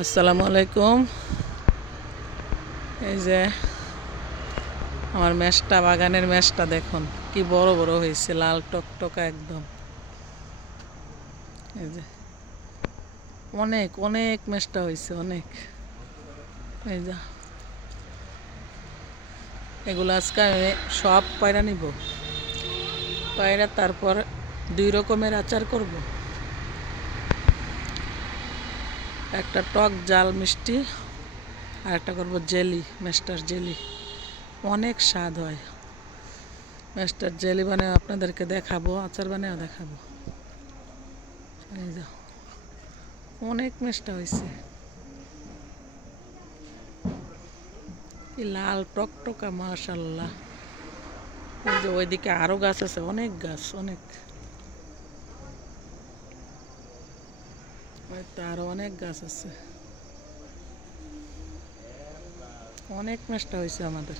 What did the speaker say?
আসসালামু আলাইকুম। এই যে আমার মেষটা, বাগানের মেষটা দেখুন কি বড় বড় হয়েছে, লাল টকটকা একদম। এই যে অনেক অনেক মেষটা হয়েছে, অনেক। এই যে এগুলো আজকে আমি সব পায়রা নিব, পায়রা তারপর 2 রকমের আচার করব। একটা টক জাল মিষ্টি, আর একটা করবো জেলি, মেষ্টার জেলি। অনেক স্বাদ হয়। মেষ্টার জেলি বানিয়ে আপনাদেরকে দেখাবো, আচার বানিয়েও দেখাবো। এই যে অনেক মেষ্টা হয়েছে, কি লাল টকটকা, মাশাল্লাহ। ওই যে ওইদিকে আরো গাছ আছে, অনেক গাছ, অনেক। ওই তো আরো অনেক গাছ আছে, অনেক মেষ্টা হয়েছে আমাদের।